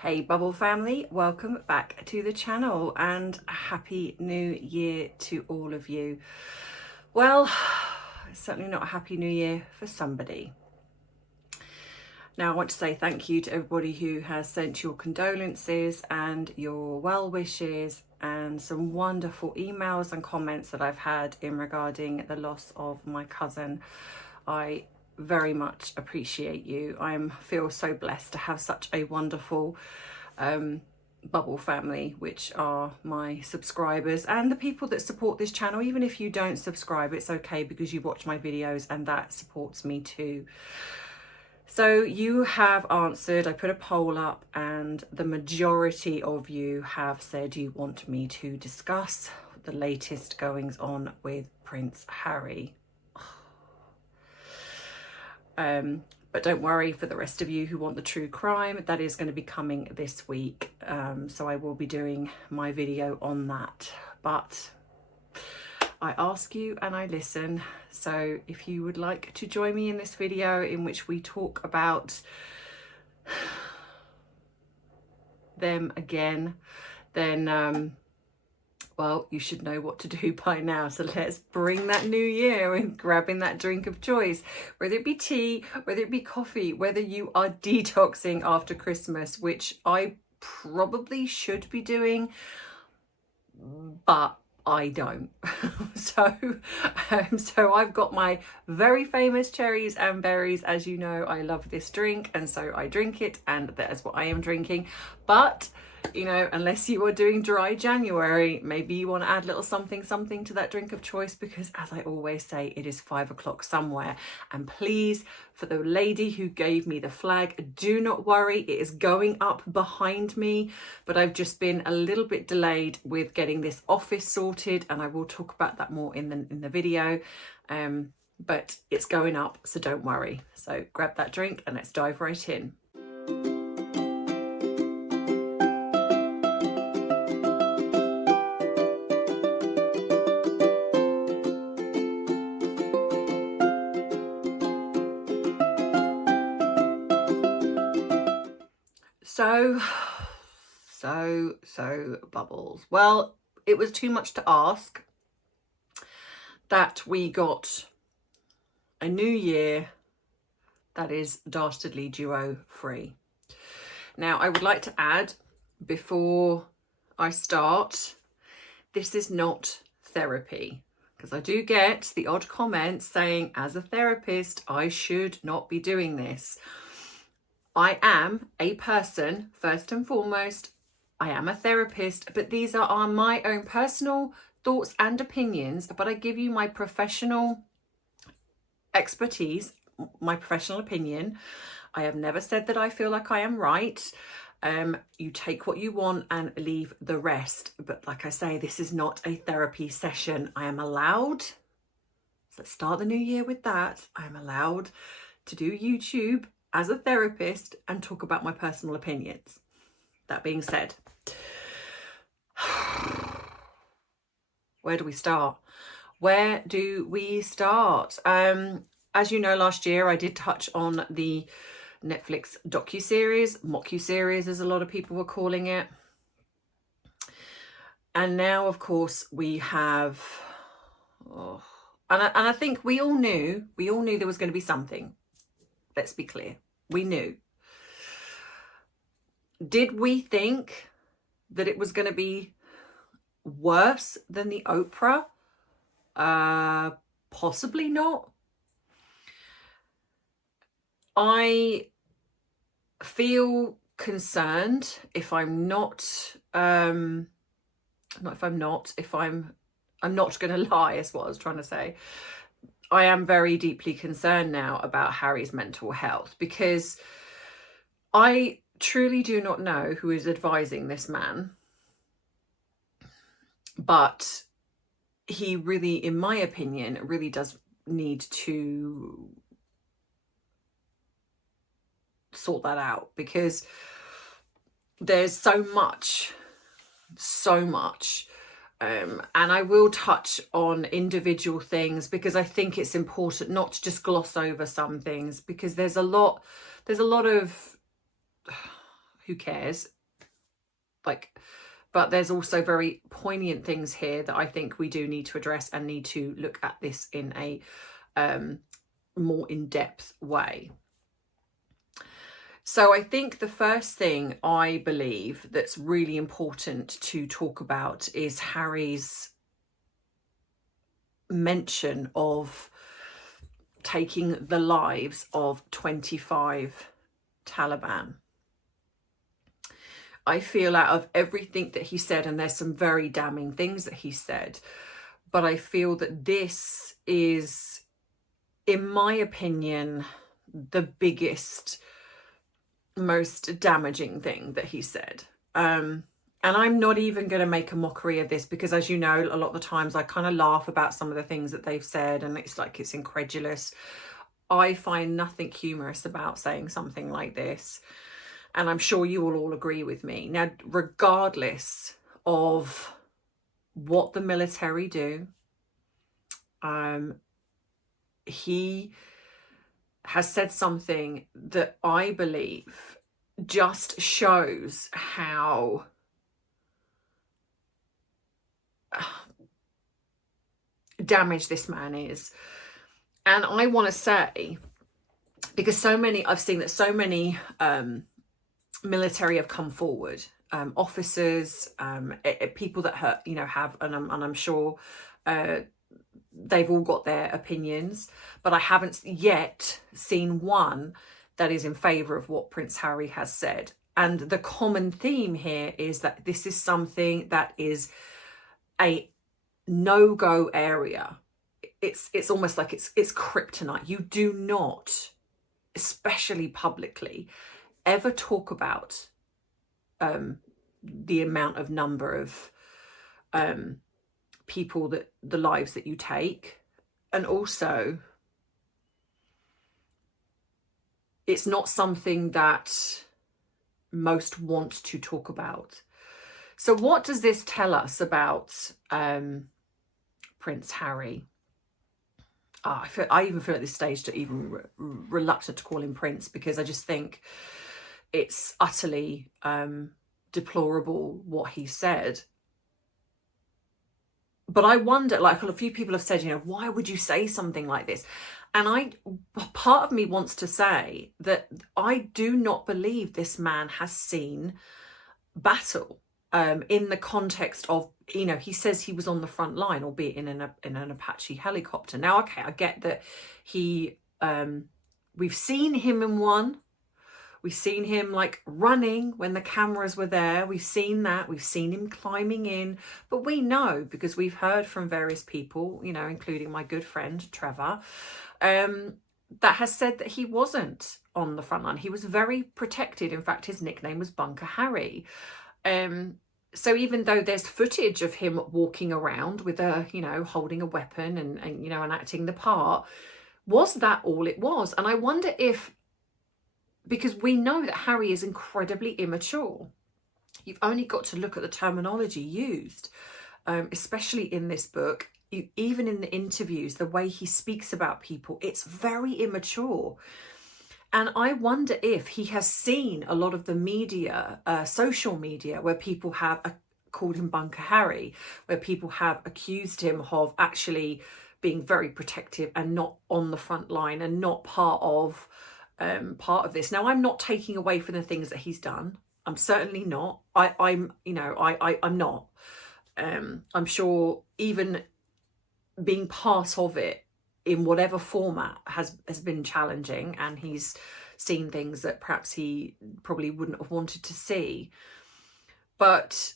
Hey Bubble family, welcome back to the channel and happy new year to all of you. Well, it's certainly not a happy new year for somebody. Now I want to say thank you to everybody who has sent your condolences and your well wishes and some wonderful emails and comments that I've had in regarding the loss of my cousin. I very much appreciate you. I feel so blessed to have such a wonderful Bubble family, which are my subscribers and the people that support this channel. Even if you don't subscribe, it's okay because you watch my videos and that supports me too. So you have answered, I put a poll up and the majority of you have said you want me to discuss the latest goings on with Prince Harry. But don't worry, for the rest of you who want the true crime, that is going to be coming this week. So I will be doing my video on that. But I ask you and I listen. So if you would like to join me in this video in which we talk about them again, then well, you should know what to do by now. So let's bring that new year with grabbing that drink of choice, whether it be tea, whether it be coffee, whether you are detoxing after Christmas, which I probably should be doing, but I don't. So I've got my very famous cherries and berries. As you know, I love this drink, and so I drink it, and that is what I am drinking. But you know, unless you are doing dry January, maybe you want to add a little something to that drink of choice, because as I always say, it is 5 o'clock somewhere. And please, for the lady who gave me the flag, do not worry, it is going up behind me, but I've just been a little bit delayed with getting this office sorted, and I will talk about that more in the video. But it's going up, so don't worry. So grab that drink and let's dive right in. So Bubbles. Well, it was too much to ask that we got a new year that is dastardly duo free. Now, I would like to add before I start, this is not therapy, because I do get the odd comments saying, as a therapist, I should not be doing this. I am a person, first and foremost. I am a therapist, but these are my own personal thoughts and opinions, but I give you my professional expertise, my professional opinion. I have never said that I feel like I am right. You take what you want and leave the rest. But like I say, this is not a therapy session. I am allowed, so let's start the new year with that. I am allowed to do YouTube as a therapist and talk about my personal opinions. That being said, where do we start? Where do we start? As you know, last year I did touch on the Netflix docu-series, as a lot of people were calling it. And now, of course, we have, and I think we all knew there was going to be something. Let's be clear. We knew. Did we think that it was going to be worse than the Oprah? Possibly not. I feel concerned if I'm not going to lie, is what I was trying to say. I am very deeply concerned now about Harry's mental health, because I truly do not know who is advising this man, but he really, in my opinion, really does need to sort that out, because there's so much and I will touch on individual things, because I think it's important not to just gloss over some things, because there's a lot of who cares? Like, but there's also very poignant things here that I think we do need to address and need to look at this in a more in-depth way. So I think the first thing I believe that's really important to talk about is Harry's mention of taking the lives of 25 Taliban. I feel out of everything that he said, and there's some very damning things that he said, but I feel that this is, in my opinion, the biggest, most damaging thing that he said. And I'm not even going to make a mockery of this because, as you know, a lot of the times I kind of laugh about some of the things that they've said and it's like it's incredulous. I find nothing humorous about saying something like this. And I'm sure you will all agree with me. Now, regardless of what the military do, he has said something that I believe just shows how damaged this man is. And I want to say, because I've seen that so many military have come forward, officers, people that have, and I'm sure they've all got their opinions, but I haven't yet seen one that is in favour of what Prince Harry has said. And the common theme here is that this is something that is a no-go area. It's almost like it's kryptonite. You do not, especially publicly, ever talk about the amount of number of people, that the lives that you take. And also, it's not something that most want to talk about. So what does this tell us about Prince Harry? I even feel at this stage to even reluctant to call him Prince, because I just think it's utterly deplorable what he said. But I wonder, like a few people have said, why would you say something like this? And part of me wants to say that I do not believe this man has seen battle in the context of, he says he was on the front line, albeit in an Apache helicopter. Now, okay, I get that we've seen him in one. We've seen him like running when the cameras were there. We've seen that. We've seen him climbing in. But we know, because we've heard from various people, including my good friend Trevor, that has said that he wasn't on the front line. He was very protected. In fact, his nickname was Bunker Harry. So even though there's footage of him walking around with holding a weapon and acting the part, was that all it was? And I wonder if, because we know that Harry is incredibly immature. You've only got to look at the terminology used, especially in this book, even in the interviews, the way he speaks about people, it's very immature. And I wonder if he has seen a lot of the media, social media, where people have called him Bunker Harry, where people have accused him of actually being very protective and not on the front line and not part of this. Now, I'm not taking away from the things that he's done. I'm certainly not. I'm not. I'm sure even being part of it in whatever format has been challenging, and he's seen things that perhaps he probably wouldn't have wanted to see. But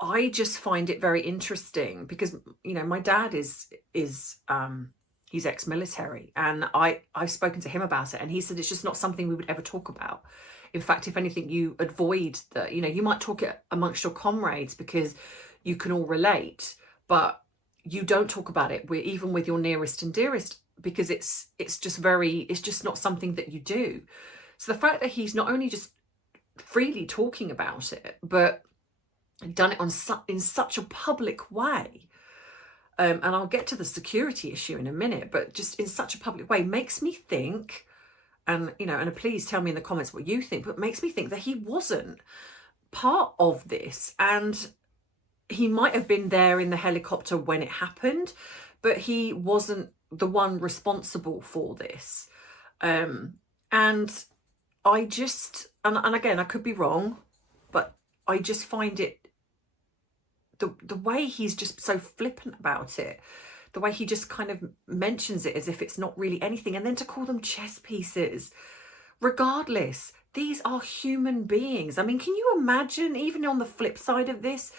I just find it very interesting because, my dad is he's ex-military, and I've spoken to him about it, and he said it's just not something we would ever talk about. In fact, if anything, you avoid that. You might talk it amongst your comrades because you can all relate, but you don't talk about it even with your nearest and dearest, because it's just not something that you do. So the fact that he's not only just freely talking about it, but done it in such a public way, and I'll get to the security issue in a minute, but just in such a public way, makes me think and, you know, and please tell me in the comments what you think, but it makes me think that he wasn't part of this. And he might have been there in the helicopter when it happened, but he wasn't the one responsible for this. And I just, and again, I could be wrong, but I just find it, the way he's just so flippant about it, the way he just kind of mentions it as if it's not really anything, and then to call them chess pieces. Regardless, these are human beings. I mean, can you imagine, even on the flip side of this,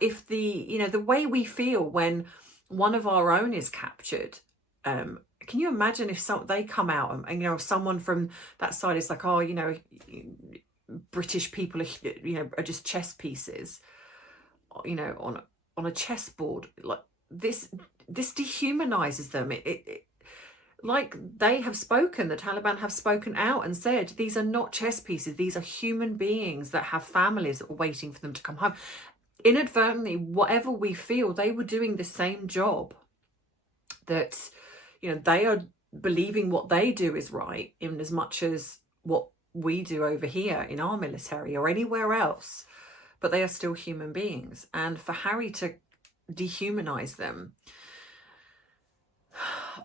if the, you know, the way we feel when one of our own is captured, can you imagine if they come out and, you know, someone from that side is like, oh, you know, British people are, you know, are just chess pieces, you know, on a chessboard. Like this dehumanizes them. It like they have spoken, the Taliban have spoken out and said, these are not chess pieces. These are human beings that have families that were waiting for them to come home. Inadvertently, whatever we feel, they were doing the same job. That, you know, they are believing what they do is right in as much as what we do over here in our military or anywhere else. But they are still human beings. And for Harry to dehumanize them,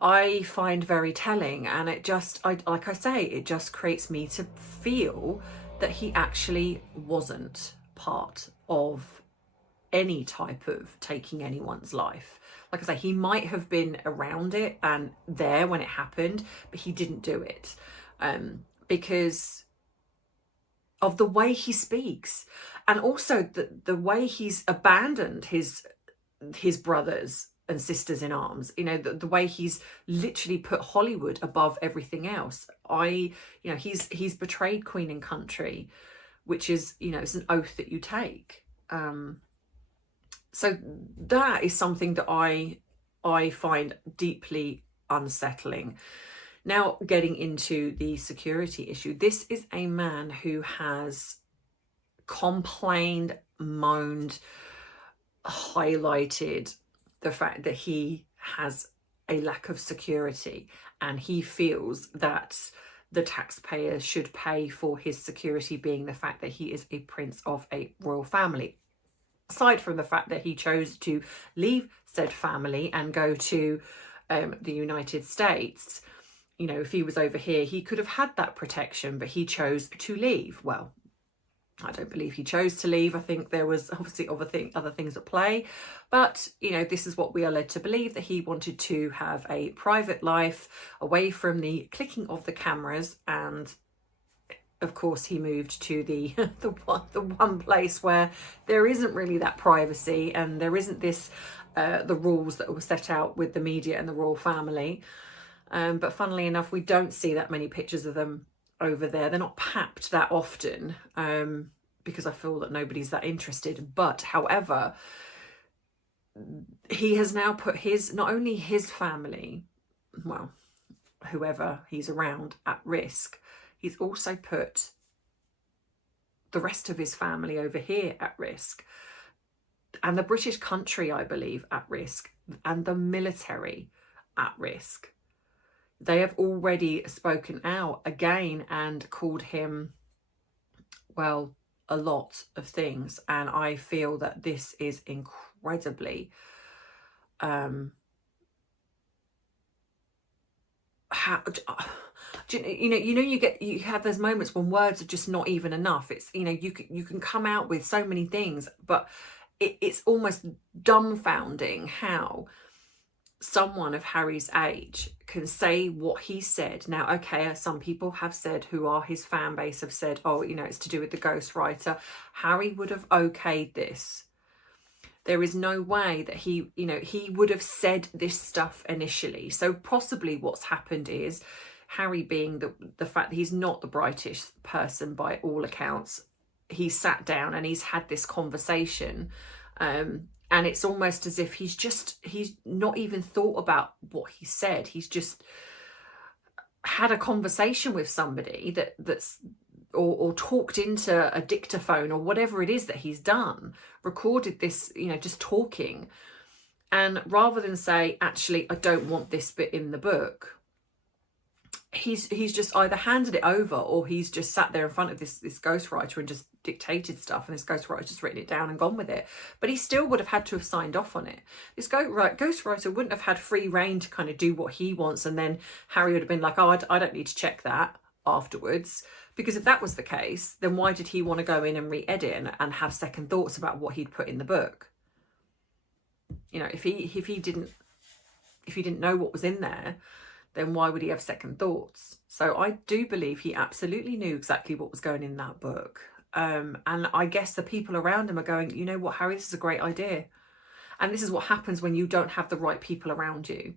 I find very telling. And it just, like I say, it just creates me to feel that he actually wasn't part of any type of taking anyone's life. Like I say, he might have been around it and there when it happened, but he didn't do it because of the way he speaks, and also the way he's abandoned his brothers and sisters in arms. You know, the way he's literally put Hollywood above everything else. You know, he's betrayed Queen and country, which is, you know, it's an oath that you take. So that is something that I find deeply unsettling. Now, getting into the security issue, this is a man who has complained, moaned, highlighted the fact that he has a lack of security, and he feels that the taxpayer should pay for his security, being the fact that he is a prince of a royal family. Aside from the fact that he chose to leave said family and go to the United States, you know, if he was over here, he could have had that protection, but he chose to leave. Well, I don't believe he chose to leave. I think there was obviously other things at play. But, you know, this is what we are led to believe, that he wanted to have a private life away from the clicking of the cameras. And of course, he moved to the one place where there isn't really that privacy, and there isn't this the rules that were set out with the media and the royal family. But funnily enough, we don't see that many pictures of them over there. They're not papped that often because I feel that nobody's that interested. But however, he has now put not only his family, well, whoever he's around, at risk. He's also put the rest of his family over here at risk, and the British country, I believe, at risk, and the military at risk. They have already spoken out again and called him, well, a lot of things. And I feel that this is incredibly you have those moments when words are just not even enough. It's, you know, you can come out with so many things, but it's almost dumbfounding how someone of Harry's age can say what he said. Now, okay, some people have said, who are his fan base, have said, oh, you know, it's to do with the ghostwriter. Harry would have okayed this. There is no way that he would have said this stuff initially. So possibly what's happened is Harry, being the fact that he's not the brightest person by all accounts, he's sat down and he's had this conversation, and it's almost as if he's not even thought about what he said. He's just had a conversation with somebody that's or talked into a dictaphone or whatever it is that he's done, recorded this, you know, just talking. And rather than say, actually, I don't want this bit in the book, he's just either handed it over, or he's just sat there in front of this ghostwriter and just dictated stuff, and this ghostwriter's just written it down and gone with it. But he still would have had to have signed off on it. This ghostwriter wouldn't have had free reign to kind of do what he wants, and then Harry would have been like, oh, I don't need to check that afterwards. Because if that was the case, then why did he want to go in and re-edit and have second thoughts about what he'd put in the book? You know, if he didn't know what was in there, then why would he have second thoughts? So I do believe he absolutely knew exactly what was going in that book. And I guess the people around him are going, you know what, Harry, this is a great idea. And this is what happens when you don't have the right people around you.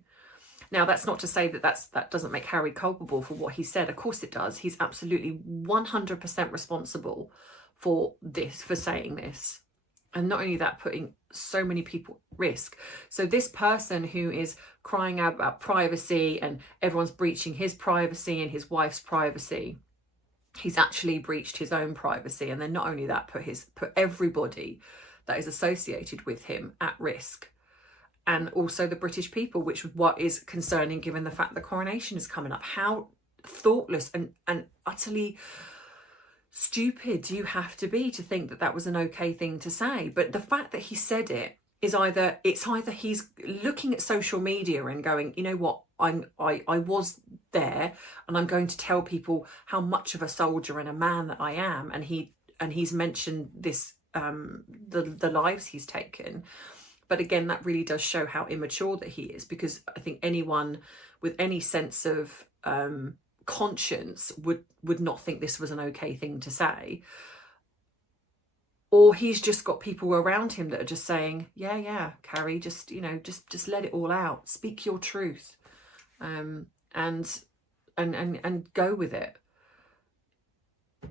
Now, that's not to say that doesn't make Harry culpable for what he said. Of course it does. He's absolutely 100% responsible for saying this. And not only that, putting so many people at risk. So this person who is crying out about privacy and everyone's breaching his privacy and his wife's privacy, he's actually breached his own privacy. And then not only that, put everybody that is associated with him at risk. And also the British people, which is what is concerning given the fact the coronation is coming up. How thoughtless and utterly stupid you have to be to think that that was an okay thing to say. But the fact that he said it is either he's looking at social media and going, you know what, I was there and I'm going to tell people how much of a soldier and a man that I am, and he's mentioned this the lives he's taken. But again, that really does show how immature that he is, because I think anyone with any sense of conscience would not think this was an okay thing to say. Or he's just got people around him that are just saying, yeah, Carrie, just let it all out, speak your truth, and go with it,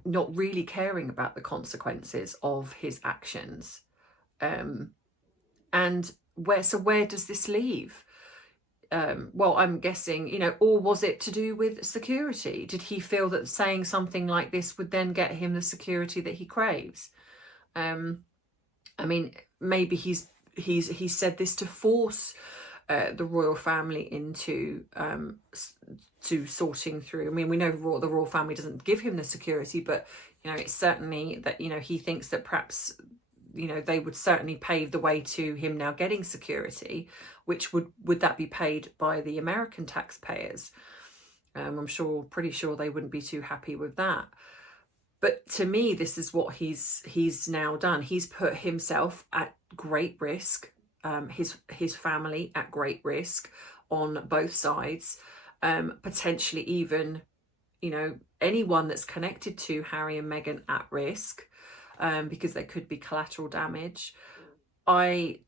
not really caring about the consequences of his actions. And where does this leave? Well, I'm guessing, or was it to do with security? Did he feel that saying something like this would then get him the security that he craves? I mean, maybe he's said this to force the royal family into to sorting through. I mean, we know the royal family doesn't give him the security, but it's certainly that he thinks that perhaps they would certainly pave the way to him now getting security, which would that be paid by the American taxpayers? I'm pretty sure they wouldn't be too happy with that. But to me, this is what he's now done. He's put himself at great risk, his family at great risk on both sides, potentially even, anyone that's connected to Harry and Meghan at risk, because there could be collateral damage. I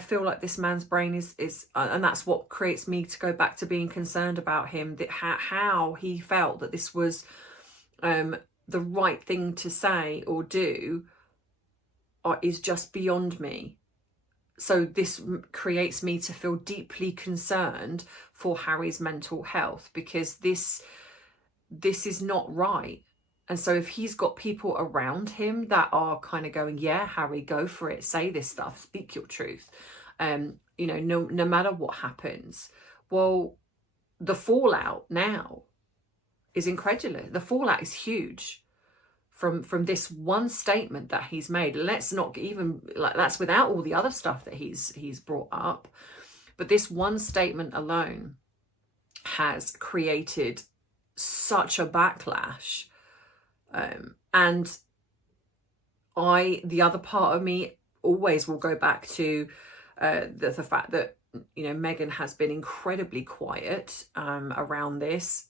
feel like this man's brain is and that's what creates me to go back to being concerned about him, that how he felt that this was the right thing to say or do is just beyond me. So this creates me to feel deeply concerned for Harry's mental health, because this is not right. And so if he's got people around him that are kind of going, yeah, Harry, go for it, say this stuff, speak your truth, no matter what happens. Well, the fallout now is incredible. The fallout is huge from this one statement that he's made. Let's not even, that's without all the other stuff that he's brought up. But this one statement alone has created such a backlash. And the other part of me always will go back to the fact that, Meghan has been incredibly quiet around this.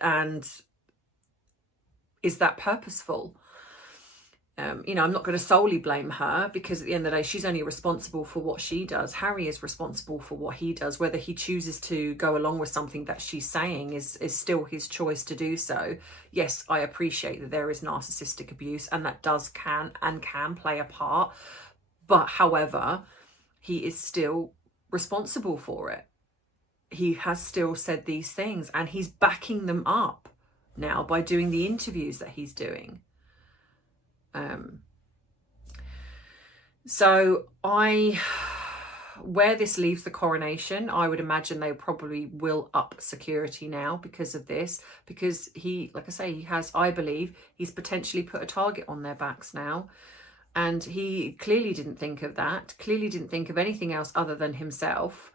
And is that purposeful? I'm not going to solely blame her, because at the end of the day, she's only responsible for what she does. Harry is responsible for what he does. Whether he chooses to go along with something that she's saying is still his choice to do so. Yes, I appreciate that there is narcissistic abuse, and that can play a part. But however, he is still responsible for it. He has still said these things, and he's backing them up now by doing the interviews that he's doing. So I where this leaves the coronation, I would imagine they probably will up security now because of this, because he, like I say, he has, I believe, he's potentially put a target on their backs now. And he clearly didn't think of that, clearly didn't think of anything else other than himself.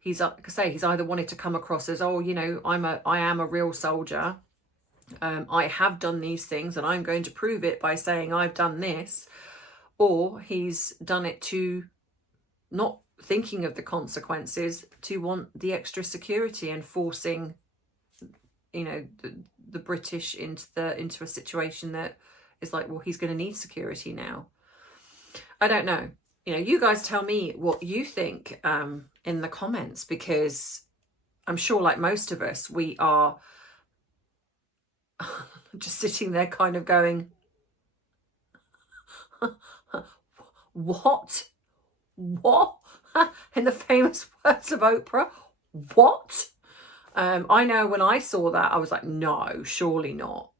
He's, like I say, he's either wanted to come across as, oh, you know, I am a real soldier. I have done these things and I'm going to prove it by saying I've done this. Or he's done it to, not thinking of the consequences, to want the extra security and forcing, you know, the British into a situation that is like, well, he's going to need security now. I don't know. You know, you guys tell me what you think in the comments, because I'm sure, like most of us, we are just sitting there kind of going, what? In the famous words of Oprah, what? I know when I saw that, I was like, no, surely not.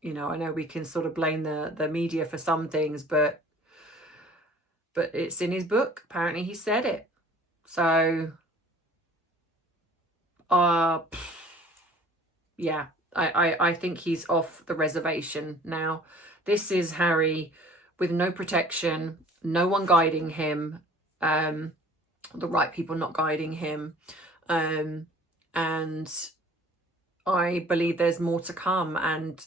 You know, I know we can sort of blame the media for some things, but it's in his book. Apparently he said it. So, yeah, I think he's off the reservation now. This is Harry with no protection, no one guiding him, the right people not guiding him. And I believe there's more to come. And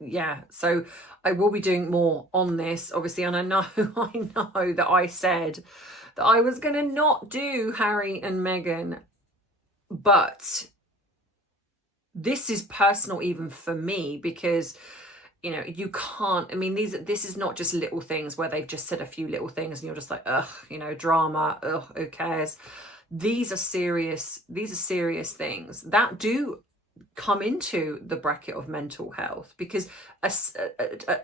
yeah, so I will be doing more on this, obviously. And I know that I said that I was going to not do Harry and Meghan, but this is personal even for me, because, you know, you can't, I mean, this is not just little things where they've just said a few little things and you're just like, ugh, you know, drama, ugh, who cares? These are serious things that do come into the bracket of mental health, because a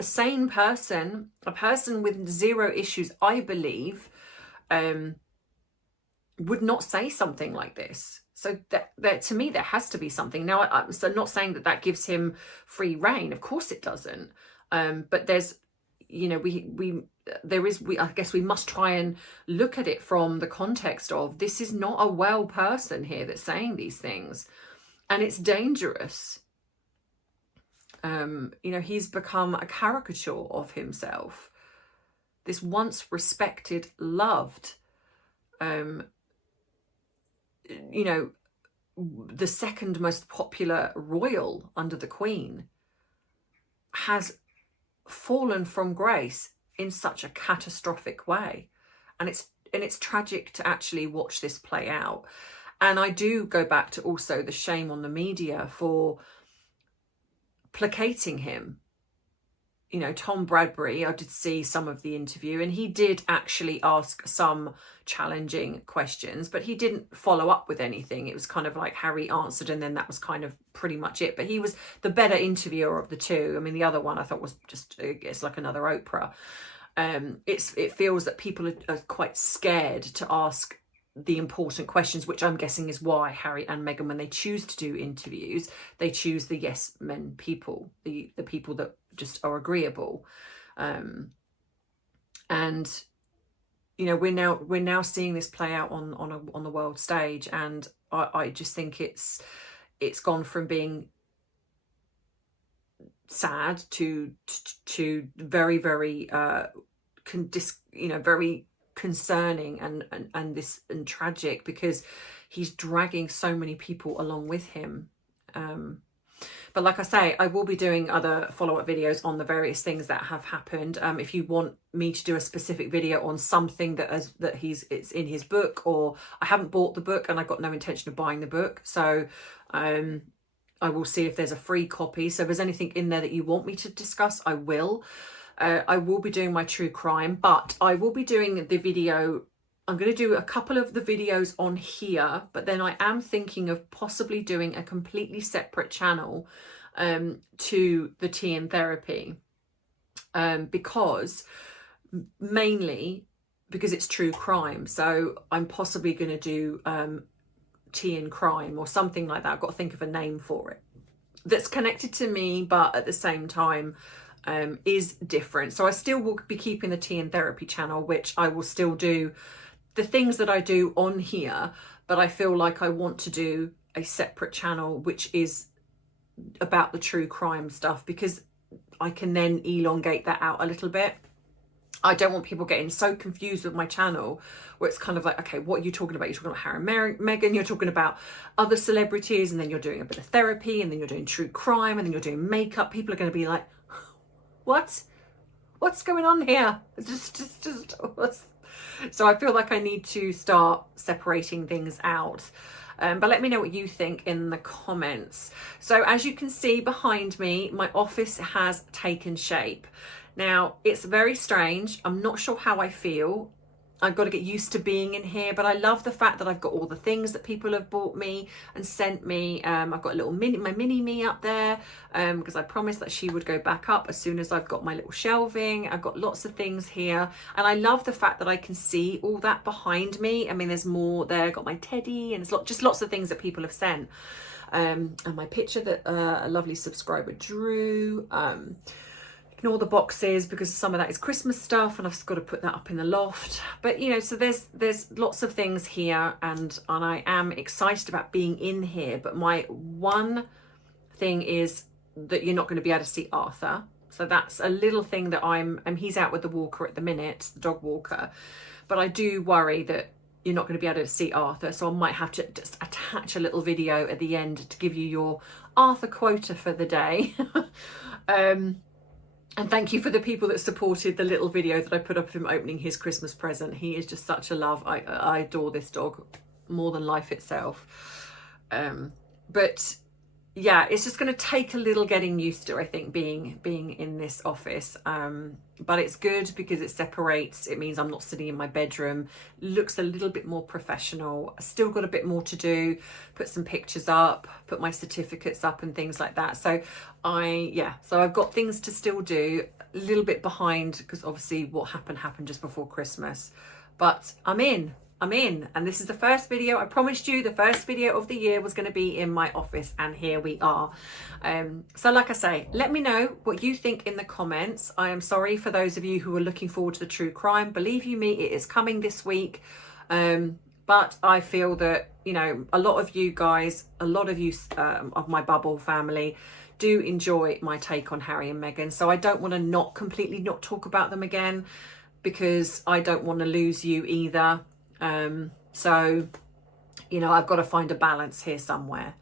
sane person, a person with zero issues, I believe, would not say something like this. So that to me, there has to be something. Now, I'm so not saying that gives him free reign. Of course it doesn't. But there's, you know, I guess we must try and look at it from the context of, this is not a well person here that's saying these things. And it's dangerous. You know, he's become a caricature of himself. This once respected, loved, you know, the second most popular royal under the Queen, has fallen from grace in such a catastrophic way. And it's tragic to actually watch this play out. And I do go back to also the shame on the media for placating him. You know, Tom Bradbury, I did see some of the interview, and he did actually ask some challenging questions, but he didn't follow up with anything. It was kind of like Harry answered, and then that was kind of pretty much it. But he was the better interviewer of the two. I mean, the other one I thought was just, it's like another Oprah. It feels that people are quite scared to ask the important questions, which I'm guessing is why Harry and Meghan, when they choose to do interviews, they choose the yes men people, the people that just are agreeable. And you know, we're now seeing this play out on the world stage, and I just think it's gone from being sad to very, very very concerning and tragic, because he's dragging so many people along with him. But like I say, I will be doing other follow-up videos on the various things that have happened. If you want me to do a specific video on something it's in his book, or I haven't bought the book and I've got no intention of buying the book, so I will see if there's a free copy. So if there's anything in there that you want me to discuss, I will. I will be doing my true crime, but I will be doing the video. I'm going to do a couple of the videos on here, but then I am thinking of possibly doing a completely separate channel to the tea and therapy, mainly because it's true crime. So I'm possibly going to do tea and crime or something like that. I've got to think of a name for it that's connected to me, but at the same time is different. So I still will be keeping the tea and therapy channel, which I will still do the things that I do on here, but I feel like I want to do a separate channel which is about the true crime stuff, because I can then elongate that out a little bit. I don't want people getting so confused with my channel where it's kind of like, okay, what are you talking about? You're talking about Harry and Meghan, you're talking about other celebrities, and then you're doing a bit of therapy, and then you're doing true crime, and then you're doing makeup. People are going to be like, what? What's going on here? Just what's... So I feel like I need to start separating things out. But let me know what you think in the comments. So as you can see behind me, my office has taken shape. Now, it's very strange. I'm not sure how I feel. I've got to get used to being in here, but I love the fact that I've got all the things that people have bought me and sent me. I've got a little my mini me up there because I promised that she would go back up as soon as I've got my little shelving. I've got lots of things here, and I love the fact that I can see all that behind me. I mean, there's more there. I've got my teddy, and it's just lots of things that people have sent. And my picture that a lovely subscriber drew. Ignore the boxes because some of that is Christmas stuff, and I've just got to put that up in the loft. But you know, so there's lots of things here, and I am excited about being in here. But my one thing is that you're not going to be able to see Arthur. So that's a little thing that he's out with the walker at the minute, the dog walker. But I do worry that you're not going to be able to see Arthur. So I might have to just attach a little video at the end to give you your Arthur quota for the day. And thank you for the people that supported the little video that I put up of him opening his Christmas present. He is just such a love. I adore this dog more than life itself. But yeah, it's just going to take a little getting used to, I think, being in this office. But it's good because it separates. It means I'm not sitting in my bedroom. Looks a little bit more professional. Still got a bit more to do. Put some pictures up, put my certificates up and things like that. So so I've got things to still do. A little bit behind because obviously what happened just before Christmas. But I'm in. And this is the first video. I promised you the first video of the year was going to be in my office, and here we are. So like I say, let me know what you think in the comments. I am sorry for those of you who are looking forward to the true crime. Believe you me, it is coming this week. But I feel that, you know, a lot of you guys, of my bubble family do enjoy my take on Harry and Meghan. So I don't want to completely not talk about them again, because I don't want to lose you either. So, you know, I've got to find a balance here somewhere.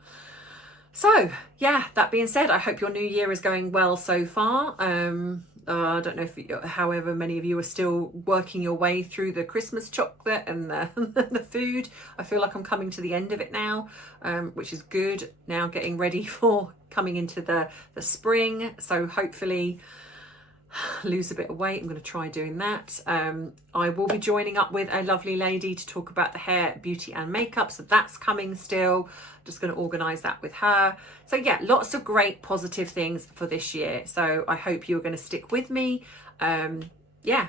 So yeah, that being said, I hope your new year is going well so far. I don't know if however many of you are still working your way through the Christmas chocolate and the food. I feel like I'm coming to the end of it now, which is good. Now getting ready for coming into the spring. So hopefully lose a bit of weight. I'm going to try doing that. I will be joining up with a lovely lady to talk about the hair, beauty and makeup, so that's coming still. Just going to organize that with her. So yeah, lots of great positive things for this year, so I hope you're going to stick with me. Yeah,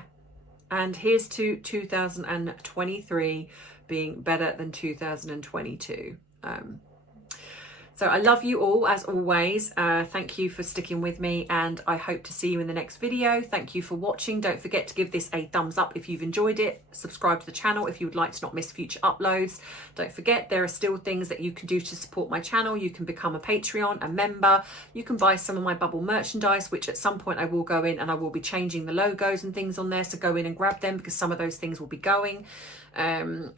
and here's to 2023 being better than 2022. So I love you all as always. Thank you for sticking with me, and I hope to see you in the next video. Thank you for watching. Don't forget to give this a thumbs up if you've enjoyed it. Subscribe to the channel if you would like to not miss future uploads. Don't forget, there are still things that you can do to support my channel. You can become a Patreon, a member. You can buy some of my bubble merchandise, which at some point I will go in and I will be changing the logos and things on there. So go in and grab them because some of those things will be going.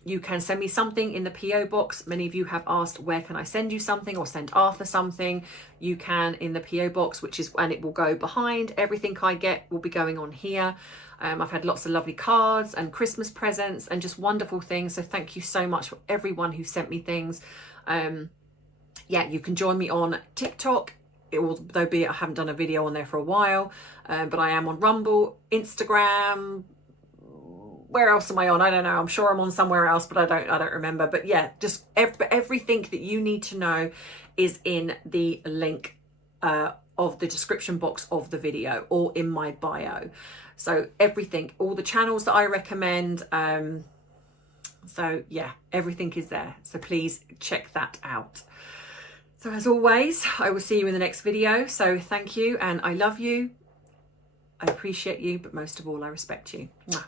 You can send me something in the PO box. Many of you have asked, where can I send you something or send Arthur something? You can in the PO box, and it will go behind. Everything I get will be going on here. I've had lots of lovely cards and Christmas presents and just wonderful things. So thank you so much for everyone who sent me things. Yeah, you can join me on TikTok. Though be it I haven't done a video on there for a while, but I am on Rumble, Instagram. Where else am I on? I don't know. I'm sure I'm on somewhere else, but I don't remember. But yeah, just everything that you need to know is in the link of the description box of the video or in my bio. So everything, all the channels that I recommend. So yeah, everything is there. So please check that out. So as always, I will see you in the next video. So thank you, and I love you. I appreciate you, but most of all, I respect you. Mwah.